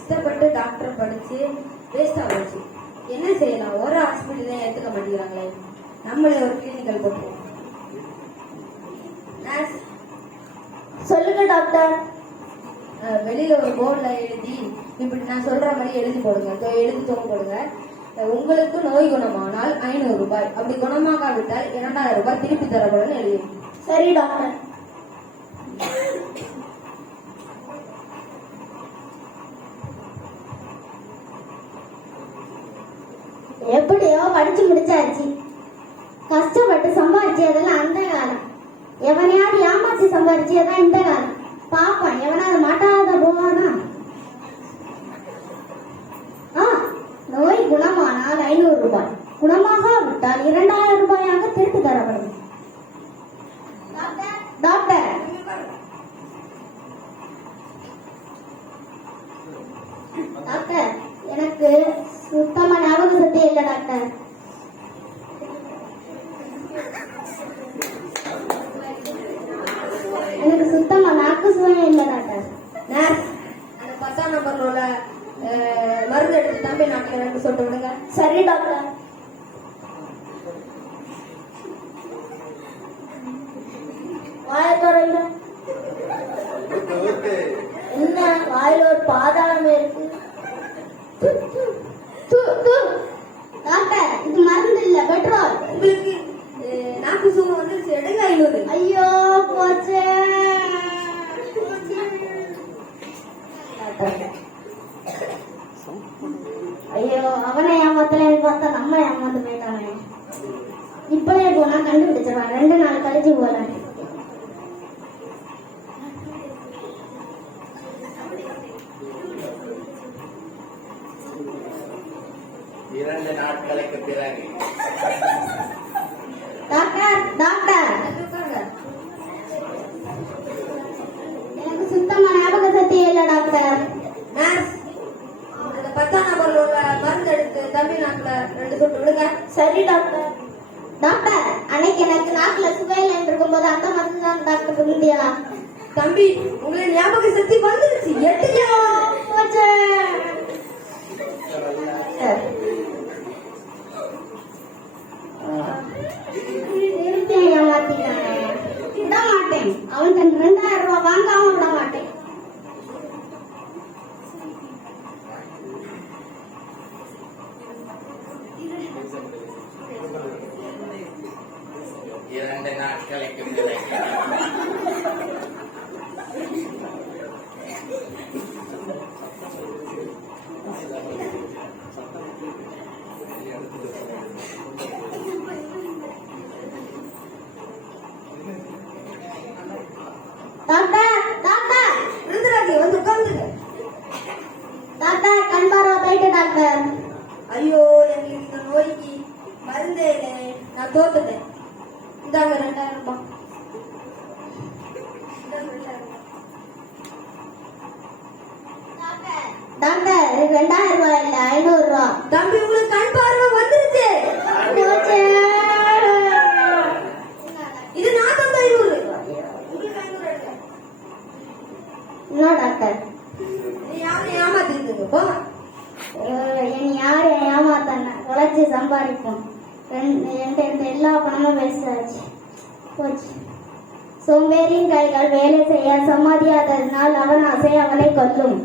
கஷ்டப்பட்டு டாக்டர் படிச்சு வேஸ்ட் ஆகிடுச்சு. என்ன செய்யலாம்? ஒரு ஹாஸ்பிட்டலே ஏற்றுக்க மாட்டேங்கிறாங்களே. நம்மளே ஒரு கிளினிக்கல் போட்டுருவோம். சொல்லுங்க டாக்டர். வெளியில ஒரு போர்டுல எழுதி இப்படி நான் சொல்ற மாதிரி எழுதி போடுங்க, எழுதி தொங்க போடுங்க. உங்களுக்கு நோய் குணமானால் 500 ரூபாய், அப்படி குணமாகாவிட்டால் 2000 ரூபாய் திருப்பி தரப்படும் எழுதி. சரி டாக்டர். எப்படியோ படிச்சு முடிச்சாச்சு. கஷ்டப்பட்டு சம்பாதிச்சதெல்லாம் அந்த காலம். எவனையாவது ஏமாற்றி சம்பாதிச்சதான் இந்த காலம். பாப்பா எவனாவது மாட்டாத போவானா? நோய் குணமானால் 500 ரூபாய், குணமாகாவிட்டால் 2000 ரூபாயாக திருப்பி தரப்படும். டாக்டர் டாக்டர் எனக்கு சுத்தமா ஞாபக சக்தி இல்லை டாக்டர். எனக்கு சுத்தமா நாக்கு சுவையும் இல்லை டாக்டர். நர்ஸ், அந்த 10ஆம் நம்பர்ல உள்ள மருந்து எடுத்து தம்பி நாட்டில் எனக்கு சொல்லிட்டு விடுங்க. சரி டாக்டர். என்ன வாயில ஒரு பாதாளம் இருக்கு? டாக்டர் இது மருந்து இல்ல, பெட்ரோல். உங்களுக்கு நாக்கு சும்மா வந்து எடுங்க 500. ஐயோ போச்சே. ஐயோ அவனை ஏமாத்தல பார்த்தா நம்ம ஏமாந்து போயிட்டானே. இப்பவே போனா கண்டுபிடிச்சிருவான். 2 நாள் கழிச்சு போறேன். இரண்டு நாட்களுக்கு பிறகு டாக்டர் டாக்டர் எனக்கு சுத்தமா ஞாபக சக்தி இல்லை டாக்டர். நர்ஸ், அந்த 10ஆம் நம்பர்ல உள்ள மருந்து எடுத்து தம்பி நாட்டில் 2 சொட்டு விடுங்க. சரி டாக்டர். டாக்டர் அன்னைக்கு எனக்கு நாக்குல சுவையில் இருக்கும்போது அந்த மருந்து தான் டாக்டர் கொடுத்தியா? தம்பி உங்களுக்கு ஞாபக சக்தி வந்துருச்சு. 8 போச்சே. ஏமாத்திட்டானே. விட மாட்டேன். அவன் 2000 ரூபாய் வாங்காம விட மாட்டேன். இரண்டு நாட்களுக்கு பிறகு டாக்டர் டாக்டர் விருதுராஜி வந்து உட்காந்துங்க. டாக்டர் கண் பார்வை போயிட்டு டாக்டர். ஐயோ, எனக்கு இந்த நோய்க்கு மருந்தே இல்லை. நான் தோத்துட்டேன். இந்தாங்க 2000 ரூபாய். டாக்டர் 2000 ரூபாய் இல்ல 500 ரூபாய். தம்பி உங்களுக்கு கண் பார்வை வந்துருச்சு. இது நான் தந்த 500. உங்களுக்கு 500 எடுக்க. இன்னும் டாக்டர் நீ யாரும் ஏமாத்திருக்கீங்க. போ. என் யாரு ஏமாத்தான உழைச்சி சம்பாதிப்போம். என்கிட்ட எல்லா பணமும் வேஸ்ட் ஆச்சு போச்சு. சோம்பேறியின் கைகள் வேலை செய்ய சம்மதியாததினால் அவன் ஆசை அவனை கொல்லும்.